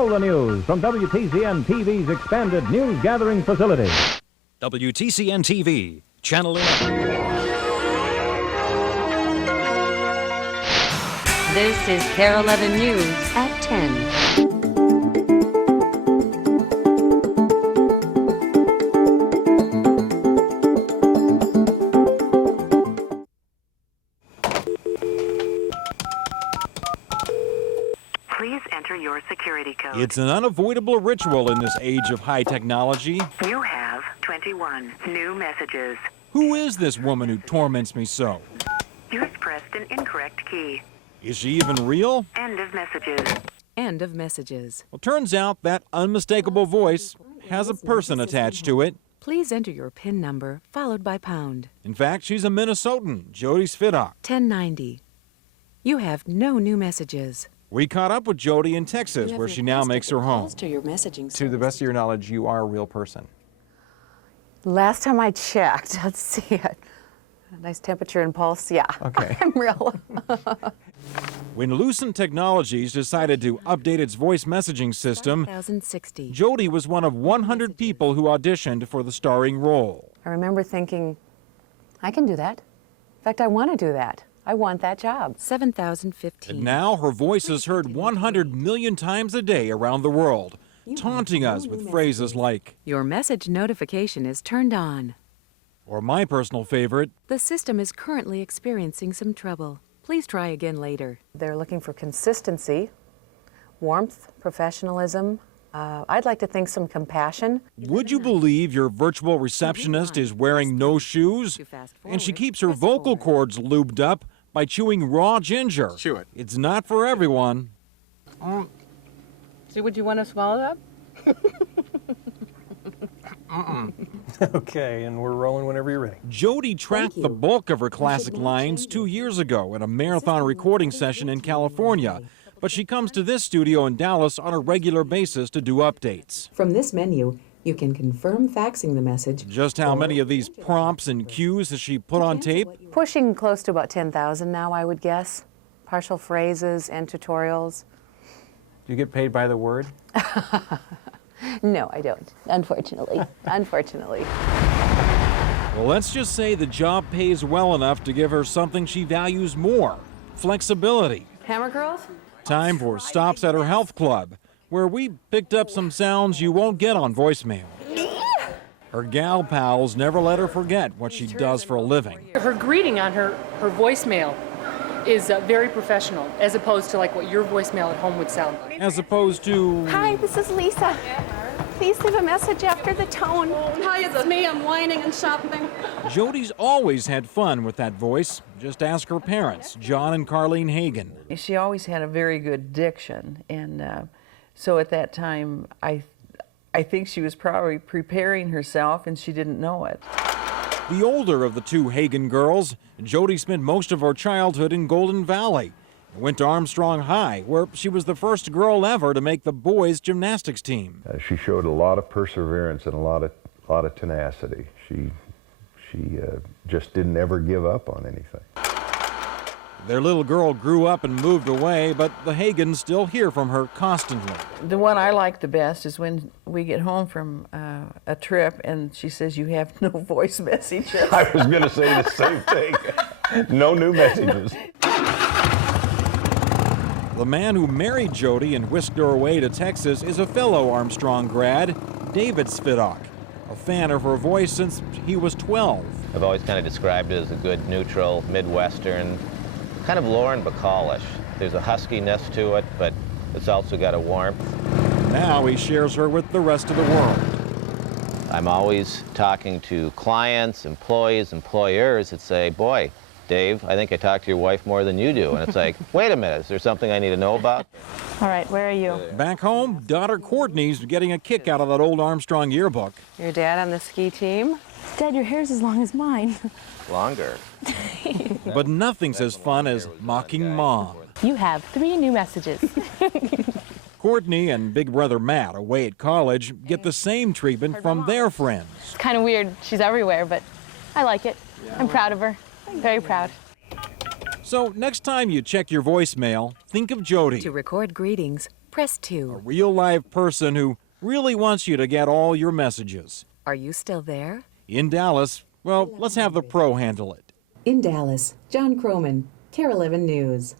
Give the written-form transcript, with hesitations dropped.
all the news from WTCN TV's expanded news gathering facility. WTCN TV, Channel 11. This is KARE 11 News at 10. Please enter your security code. It's an unavoidable ritual in this age of high technology. You have 21 new messages. Who is this woman who torments me so? You have pressed an incorrect key. Is she even real? End of messages. End of messages. Well, turns out that unmistakable voice has a person attached to it. Please enter your PIN number followed by pound. In fact, she's a Minnesotan, Jody Svidok. 1090. You have no new messages. We caught up with Jody in Texas, where she now makes her home. To your messaging To the best of your knowledge, you are a real person. Last time I checked, let's see, nice temperature and pulse, yeah. Okay. I'm real. When Lucent Technologies decided to update its voice messaging system, 1060. Jody was one of 100 people who auditioned for the starring role. I remember thinking, I can do that. In fact, I want to do that. I want that job. 7015. And now her voice is heard 100 million times a day around the world, taunting us with phrases like, Your message notification is turned on. or my personal favorite, The system is currently experiencing some trouble. Please try again later. They're looking for consistency, warmth, professionalism. I'd like to think some compassion. would you believe your virtual receptionist is wearing no shoes? And she keeps her vocal cords lubed up by chewing raw ginger. Chew it. It's not for everyone. See, would you want to swallow that? Okay, and we're rolling whenever you're ready. Jody tracked the bulk of her classic lines 2 years ago at a marathon recording session in California, but she comes to this studio in Dallas on a regular basis to do updates. From this menu, you can confirm faxing the message. Just how many of these prompts and cues has she put on tape? Pushing close to about 10,000 now, I would guess. Partial phrases and tutorials. Do you get paid by the word? No, I don't, unfortunately. Unfortunately. Well, let's just say the job pays well enough to give her something she values more, flexibility. Hammer girls? Time for stops at her health club, where we picked up some sounds you won't get on voicemail. Her gal pals never let her forget what she does for a living. Her greeting on her voicemail is very professional, as opposed to like what your voicemail at home would sound like. As opposed to... Hi, this is Lisa. Please leave a message after the tone. Hi, it's me. I'm whining and shopping. Jody's always had fun with that voice. Just ask her parents, John and Carlene Hagen. She always had a very good diction, and so at that time, I think she was probably preparing herself, and she didn't know it. The older of the two Hagen girls, Jody spent most of her childhood in Golden Valley. Went to Armstrong High, where she was the first girl ever to make the boys' gymnastics team. She showed a lot of perseverance and a lot of tenacity. She just didn't ever give up on anything. Their little girl grew up and moved away, but the Hagens still hear from her constantly. The one I like the best is when we get home from a trip and she says, you have no voice messages. I was going to say the same thing. No new messages. The man who married Jody and whisked her away to Texas is a fellow Armstrong grad, David Svidok, a fan of her voice since he was 12. I've always kind of described it as a good, neutral, Midwestern, kind of Lauren Bacallish. There's a huskiness to it, but it's also got a warmth. Now he shares her with the rest of the world. I'm always talking to clients, employees, employers that say, boy, Dave, I think I talk to your wife more than you do. And it's like, wait a minute, is there something I need to know about? All right, where are you? Back home, daughter Courtney's getting a kick out of that old Armstrong yearbook. Your dad on the ski team? Dad, your hair's as long as mine. Longer. But nothing's as fun as mocking Mom. You have 3 new messages. Courtney and big brother Matt, away at college, get the same treatment from their friends. It's kind of weird. She's everywhere, but I like it. I'm proud of her. Very proud. So next time you check your voicemail, think of Jody. To record greetings, press A 2. real live person who really wants you to get all your messages. Are you still there? In Dallas, well, let's have the pro handle it. In Dallas, John Croman, KARE 11 News.